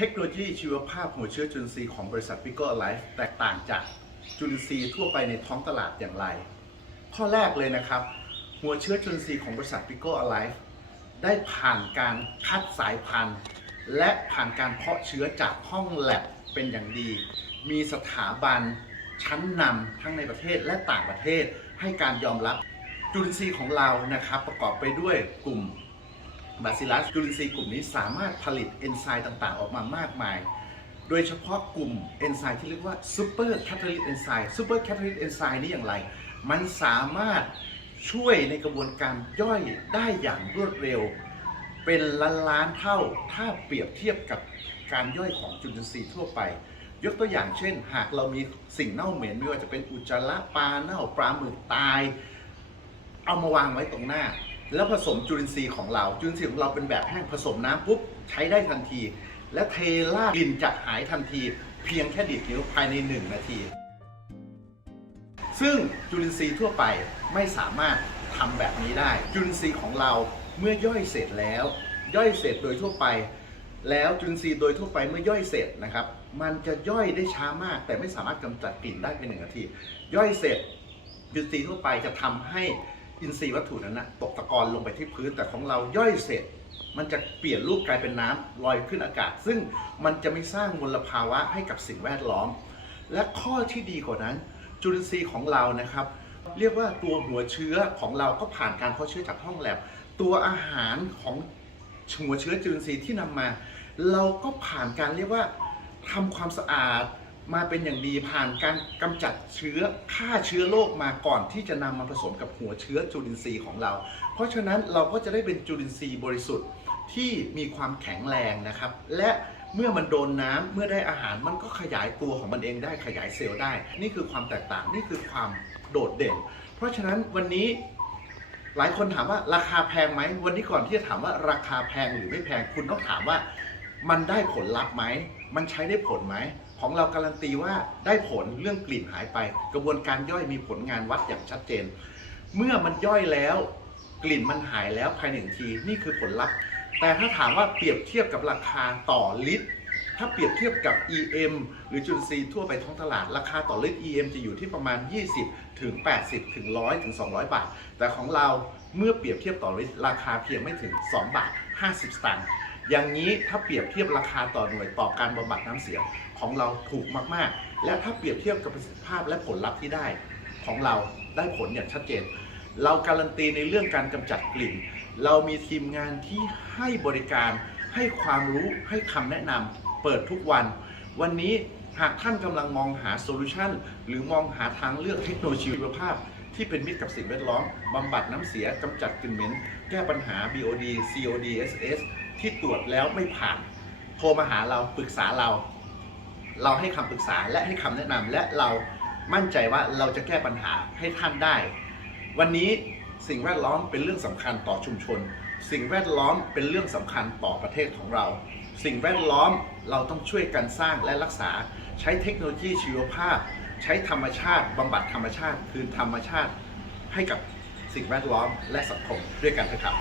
เทคโนโลยีชีวภาพหัวเชื้อจุลินทรีย์ของบริษัท p i c o Life แตกต่างจากจุลินทรีย์ทั่วไปในท้องตลาดอย่างไร ข้อแรกเลยนะครับ หัวเชื้อจุลินทรีย์ของบริษัท p i c o Life ได้ผ่านการคัดสายพันธุ์ และผ่านการเพาะเชื้อจากห้องแลบเป็นอย่างดี มีสถาบันชั้นนำทั้งในประเทศและต่างประเทศให้การยอมรับจุลินทรีย์ของเรานะครับ ประกอบไปด้วยกลุ่ม บาซิลัสจุลินทรีย์กลุ่มนี้สามารถผลิตเอนไซม์ต่างๆ ออกมามากมาย โดยเฉพาะกลุ่มเอนไซม์ที่เรียกว่าซูเปอร์แคทาลิ t เอนไซม์ซูเปอร์แคทาลิ t เอนไซม์นี่อย่างไร มันสามารถช่วยในกระบวนการย่อยได้อย่างรวดเร็ว เป็นล้านล้านๆเท่าถ้าเปรียบเทียบกับการย่อยของจุลินทรีย์ทั่วไป ยกตัวอย่างเช่น หากเรามีสิ่งเน่าเหม็นไม่ว่าจะเป็นอุจจาระปลาเน่าปลาหมึกตาย เอามาวางไว้ตรงหน้า แล้วผสมจุลินทรีย์ของเรา จุลินทรีย์ของเราเป็นแบบแห้งผสมน้ำปุ๊บใช้ได้ทันที และเทล่ากลิ่นจะหายทันที เพียงแค่ดีดนิ้วภายใน 1 นาที ซึ่งจุลินทรีย์ทั่วไปไม่สามารถทำแบบนี้ได้ จุลินทรีย์ของเราเมื่อย่อยเสร็จแล้ว ย่อยเสร็จโดยทั่วไป แล้วจุลินทรีย์โดยทั่วไปเมื่อย่อยเสร็จนะครับ มันจะย่อยได้ช้ามาก แต่ไม่สามารถกำจัดกลิ่นได้ภายในหนึ่งนาที ย่อยเสร็จจุลินทรีย์ทั่วไปจะทำให้ อินทรีย์วัตถุนั้นนะตกตะกอนลงไปที่พื้นแต่ของเราย่อยเสร็จ มันจะเปลี่ยนรูปกลายเป็นน้ำลอยขึ้นอากาศ ซึ่งมันจะไม่สร้างมลภาวะให้กับสิ่งแวดล้อม และข้อที่ดีกว่านั้น จุลินทรีย์ของเรานะครับ เรียกว่าตัวหัวเชื้อของเราก็ผ่านการเพาะเชื้อจากห้องแลบตัวอาหารของหัวเชื้อจุลินทรีย์ที่นำมา เราก็ผ่านการเรียกว่าทำความสะอาด มาเป็นอย่างดีผ่านการกำจัดเชื้อฆ่าเชื้อโรคมาก่อนที่จะนำมาผสมกับหัวเชื้อจุลินทรีย์ของเรา เพราะฉะนั้นเราก็จะได้เป็นจุลินทรีย์บริสุทธิ์ที่มีความแข็งแรงนะครับ และเมื่อมันโดนน้ำเมื่อได้อาหารมันก็ขยายตัวของมันเองได้ขยายเซลล์ได้ นี่คือความแตกต่างนี่คือความโดดเด่น เพราะฉะนั้นวันนี้หลายคนถามว่าราคาแพงไหมวันนี้ก่อนที่จะถามว่าราคาแพงหรือไม่แพงคุณต้องถามว่า มันได้ผลลัพธ์ไหมมันใช้ได้ผลไหม ของเราการันตีว่าได้ผลเรื่องกลิ่นหายไป กระบวนการย่อยมีผลงานวัดอย่างชัดเจน เมื่อมันย่อยแล้ว กลิ่นมันหายแล้วภายในหนึ่งทีนี่คือผลลัพธ์ แต่ถ้าถามว่าเปรียบเทียบกับราคาต่อลิตร ถ้าเปรียบเทียบกับ EM หรือจุลทรีทั่วไปท้องตลาด ราคาต่อลิตร EM จะอยู่ที่ประมาณ 20 ถึง 80 ถึง 100 ถึง 200 บาท แต่ของเราเมื่อเปรียบเทียบต่อลิตรราคาเพียงไม่ถึง 2 บาท 50 สตางค์ อย่างนี้ถ้าเปรียบเทียบราคาต่อหน่วยต่อการบำบัดน้ำเสียของเราถูกมากๆ และถ้าเปรียบเทียบกับประสิทธิภาพและผลลัพธ์ที่ได้ของเราได้ผลอย่างชัดเจน เราการันตีในเรื่องการกำจัดกลิ่น เรามีทีมงานที่ให้บริการ ให้ความรู้ให้คำแนะนำเปิดทุกวัน วันนี้หากท่านกำลังมองหาโซลูชันหรือมองหาทางเลือกเทคโนโลยีชีวภาพที่เป็นมิตรกับสิ่งแวดล้อม บำบัดน้ำเสีย กำจัดกลิ่นเหม็น แก้ปัญหา BOD COD SS ที่ตรวจแล้วไม่ผ่าน โทรมาหาเราปรึกษาเรา เราให้คำปรึกษาและให้คำแนะนำและเรามั่นใจว่าเราจะแก้ปัญหาให้ท่านได้ วันนี้สิ่งแวดล้อมเป็นเรื่องสำคัญต่อชุมชน สิ่งแวดล้อมเป็นเรื่องสำคัญต่อประเทศของเรา สิ่งแวดล้อมเราต้องช่วยกันสร้างและรักษา ใช้เทคโนโลยีชีวภาพ ใช้ธรรมชาติบำบัดธรรมชาติ คืนธรรมชาติให้กับสิ่งแวดล้อมและสังคมด้วยกันเถอะครับ